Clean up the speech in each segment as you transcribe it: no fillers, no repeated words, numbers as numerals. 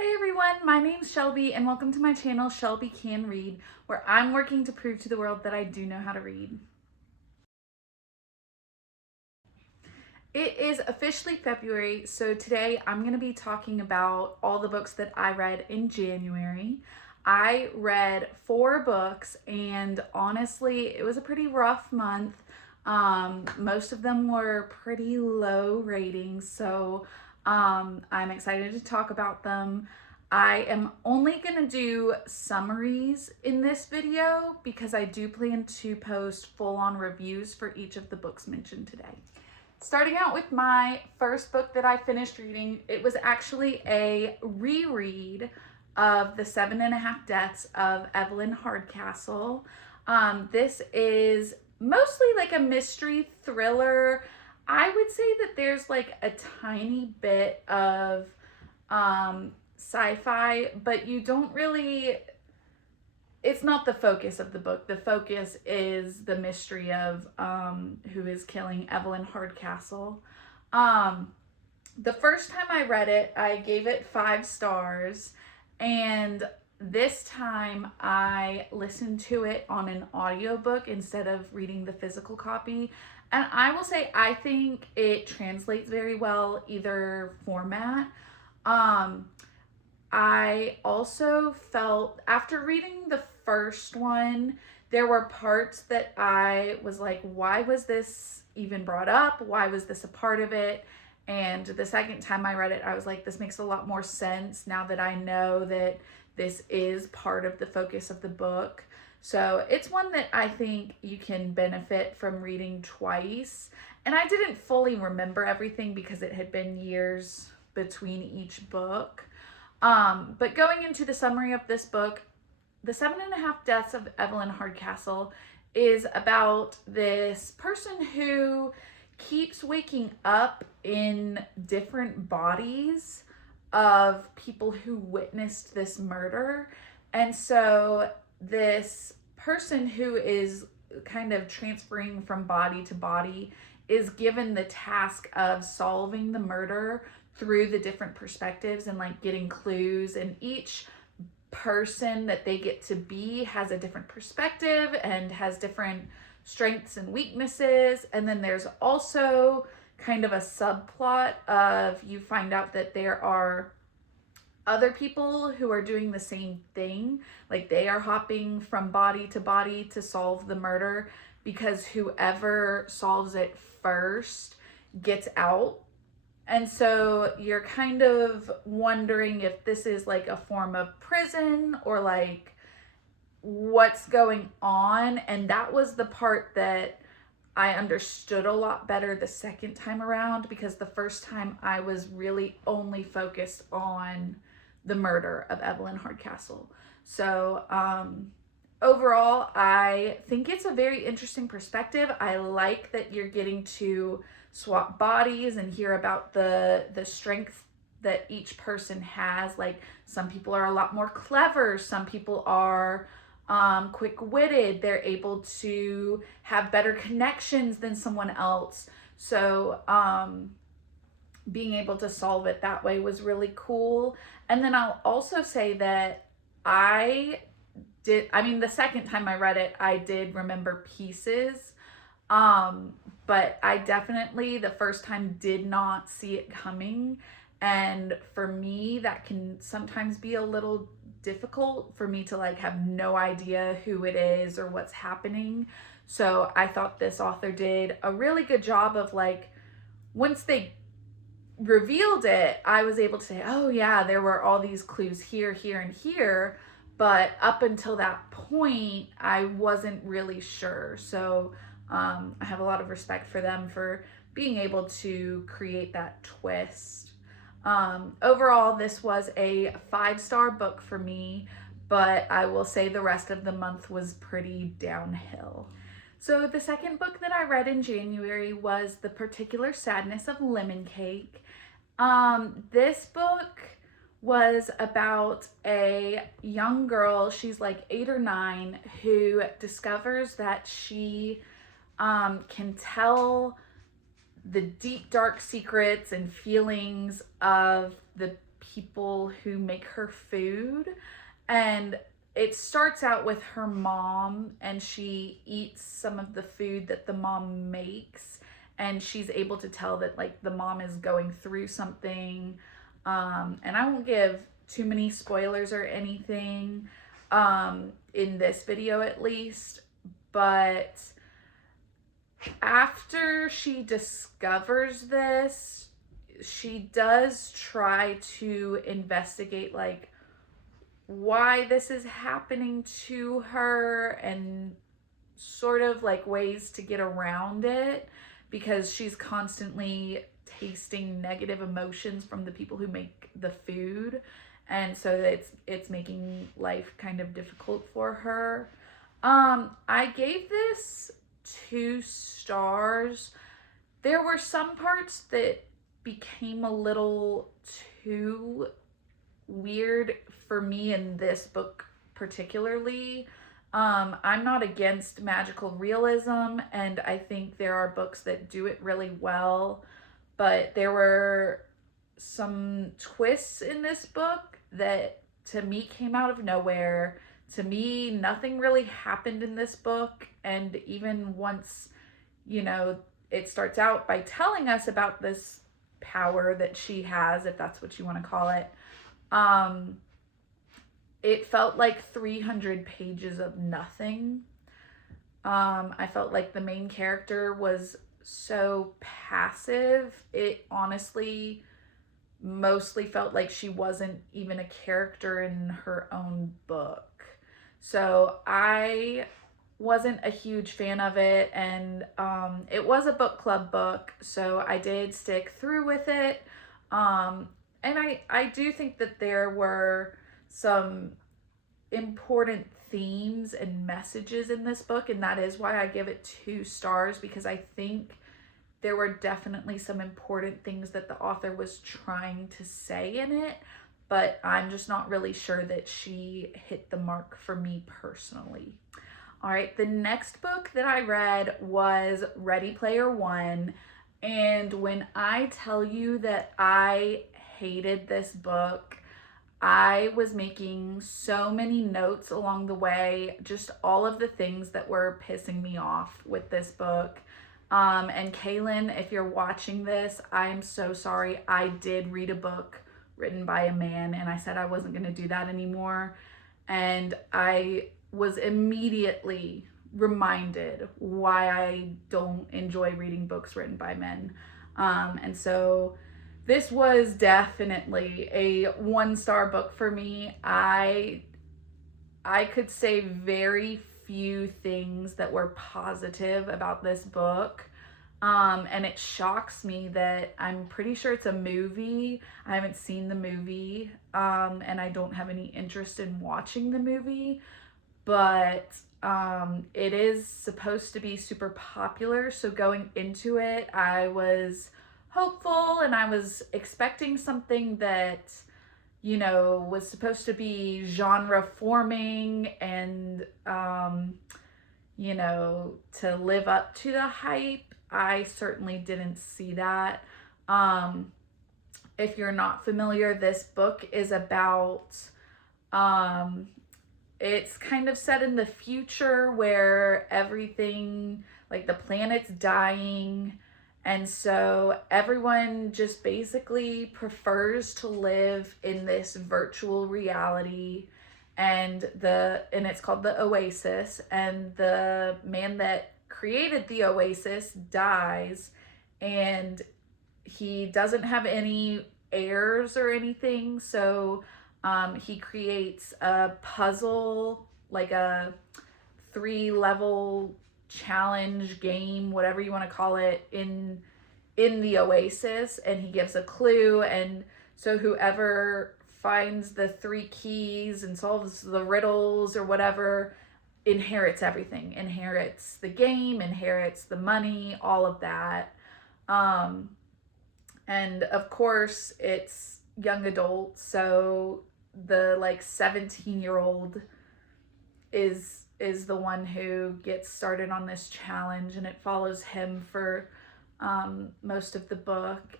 Hey everyone, my name's Shelby and welcome to my channel Shelby Can Read, where I'm working to prove to the world that I do know how to read. It is officially February, so today I'm going to be talking about all the books that I read in January. I read 4 books and honestly, it was a pretty rough month. Most of them were pretty low ratings, so I'm excited to talk about them. I am only going to do summaries in this video because I do plan to post full-on reviews for each of the books mentioned today. Starting out with my first book that I finished reading, it was actually a reread of The 7.5 Deaths of Evelyn Hardcastle. This is mostly like a mystery thriller. I would say that there's like a tiny bit of sci-fi, but you don't really, it's not the focus of the book. The focus is the mystery of who is killing Evelyn Hardcastle. The first time I read it, I gave it 5 stars, and this time I listened to it on an audiobook instead of reading the physical copy. And I will say I think it translates very well either format. Um, I also felt after reading the first one, there were parts that I was like, why was this even brought up? Why was this a part of it? And the second time I read it, I was like, this makes a lot more sense now that I know that this is part of the focus of the book. So it's one that I think you can benefit from reading twice. And I didn't fully remember everything because it had been years between each book. But going into the summary of this book, The 7.5 Deaths of Evelyn Hardcastle is about this person who keeps waking up in different bodies of people who witnessed this murder. And so this person who is kind of transferring from body to body is given the task of solving the murder through the different perspectives and like getting clues, and each person that they get to be has a different perspective and has different strengths and weaknesses. And then there's also kind of a subplot of you find out that there are other people who are doing the same thing, like they are hopping from body to body to solve the murder, because whoever solves it first gets out. And so you're kind of wondering if this is like a form of prison or like what's going on. And that was the part that I understood a lot better the second time around, because the first time I was really only focused on the murder of Evelyn Hardcastle. So overall, I think it's a very interesting perspective. I like that you're getting to swap bodies and hear about the strengths that each person has. Like some people are a lot more clever, some people are quick-witted, they're able to have better connections than someone else. So being able to solve it that way was really cool. And then I'll also say that the second time I read it, I did remember pieces. But I definitely, the first time, did not see it coming. And for me, that can sometimes be a little difficult for me to like have no idea who it is or what's happening. So I thought this author did a really good job of like, once they revealed it, I was able to say, oh yeah, there were all these clues here, here, and here. But up until that point, I wasn't really sure. So I have a lot of respect for them for being able to create that twist. Overall, this was a 5-star book for me, but I will say the rest of the month was pretty downhill. So the second book that I read in January was The Particular Sadness of Lemon Cake. This book was about a young girl, she's like 8 or 9, who discovers that she can tell the deep, dark secrets and feelings of the people who make her food. And it starts out with her mom, and she eats some of the food that the mom makes, and she's able to tell that like the mom is going through something. And I won't give too many spoilers or anything in this video at least, but after she discovers this, she does try to investigate like why this is happening to her and sort of like ways to get around it, because she's constantly tasting negative emotions from the people who make the food, and so it's making life kind of difficult for her. I gave this 2 stars. There were some parts that became a little too weird for me in this book particularly. I'm not against magical realism, and I think there are books that do it really well, but there were some twists in this book that to me came out of nowhere. To me, nothing really happened in this book, and even once, you know, it starts out by telling us about this power that she has, if that's what you want to call it, it felt like 300 pages of nothing. I felt like the main character was so passive. It honestly mostly felt like she wasn't even a character in her own book. So I wasn't a huge fan of it, and it was a book club book, so I did stick through with it. And I do think that there were some important themes and messages in this book, and that is why I give it 2 stars, because I think there were definitely some important things that the author was trying to say in it, but I'm just not really sure that she hit the mark for me personally. All right, the next book that I read was Ready Player One, and when I tell you that I hated this book, I was making so many notes along the way, just all of the things that were pissing me off with this book. And Kaylin, if you're watching this, I'm so sorry. I did read a book written by a man, and I said I wasn't going to do that anymore. And I was immediately reminded why I don't enjoy reading books written by men. And so this was definitely a 1-star book for me. I could say very few things that were positive about this book. And it shocks me that I'm pretty sure it's a movie. I haven't seen the movie, and I don't have any interest in watching the movie, but it is supposed to be super popular. So going into it, I was hopeful, and I was expecting something that, you know, was supposed to be genre forming and, you know, to live up to the hype. I certainly didn't see that. If you're not familiar, this book is about, it's kind of set in the future where everything, like the planet's dying, and so everyone just basically prefers to live in this virtual reality, and it's called the Oasis, and the man that created the Oasis dies, and he doesn't have any heirs or anything, so he creates a puzzle, like a 3-level challenge game, whatever you want to call it, in the Oasis, and he gives a clue, and so whoever finds the 3 keys and solves the riddles or whatever inherits everything, inherits the game, inherits the money, all of that. And of course it's young adult, so the like 17-year-old is the one who gets started on this challenge, and it follows him for most of the book.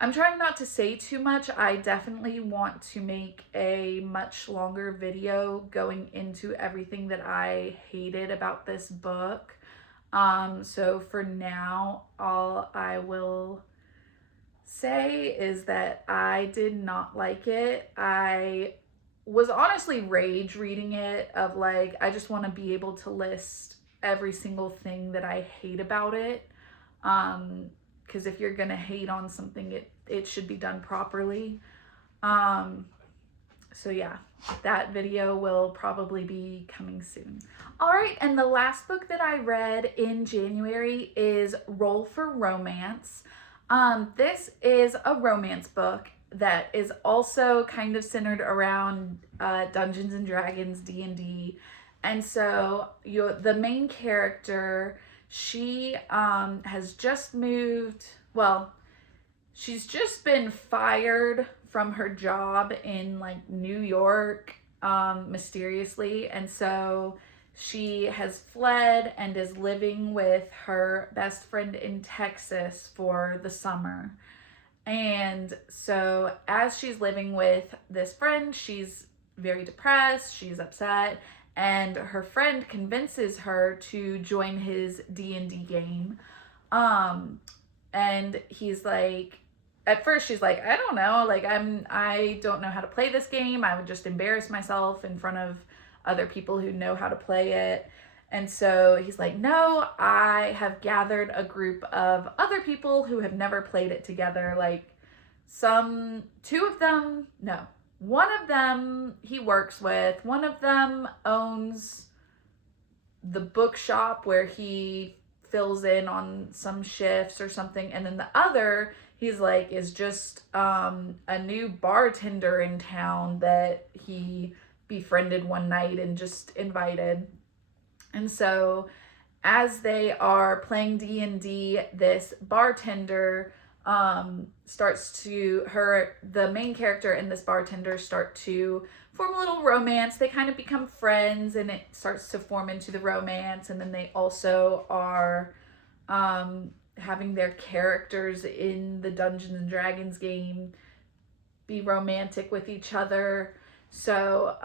I'm trying not to say too much. I definitely want to make a much longer video going into everything that I hated about this book. So for now, all I will say is that I did not like it. I was honestly rage reading it, of like, I just want to be able to list every single thing that I hate about it. Because if you're gonna hate on something, it should be done properly. So yeah, that video will probably be coming soon. All right, and the last book that I read in January is Roll for Romance. This is a romance book that is also kind of centered around Dungeons and Dragons, D&D. And so the main character, she has just moved, well, she's just been fired from her job in like New York, mysteriously. And so she has fled and is living with her best friend in Texas for the summer. And so as she's living with this friend, she's very depressed, she's upset, and her friend convinces her to join his D&D game. And he's like, at first she's like, I don't know, like I don't know how to play this game. I would just embarrass myself in front of other people who know how to play it. And so he's like, no, I have gathered a group of other people who have never played it together. Like one of them he works with, one of them owns the bookshop where he fills in on some shifts or something. And then the other, he's like, is just a new bartender in town that he befriended one night and just invited. And so as they are playing D&D, this bartender the main character and this bartender start to form a little romance. They kind of become friends, and it starts to form into the romance. And then they also are having their characters in the Dungeons and Dragons game be romantic with each other. So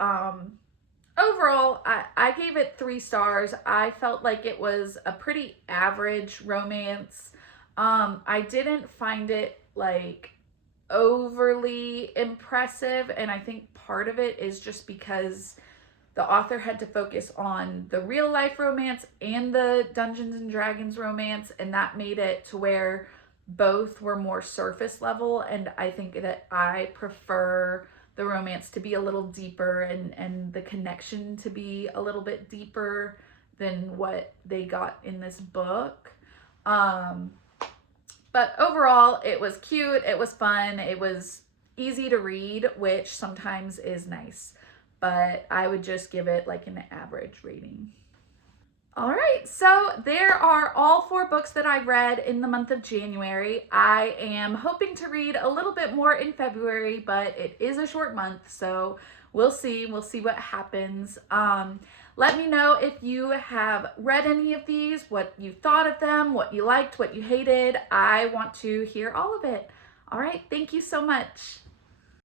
overall, I gave it 3 stars. I felt like it was a pretty average romance. I didn't find it like overly impressive, and I think part of it is just because the author had to focus on the real life romance and the Dungeons and Dragons romance, and that made it to where both were more surface level. And I think that I prefer the romance to be a little deeper, and the connection to be a little bit deeper than what they got in this book. But overall, it was cute, it was fun, it was easy to read, which sometimes is nice. But I would just give it like an average rating. All right, so there are all 4 books that I read in the month of January. I am hoping to read a little bit more in February, but it is a short month, so we'll see. We'll see what happens. Let me know if you have read any of these, what you thought of them, what you liked, what you hated. I want to hear all of it. All right, thank you so much.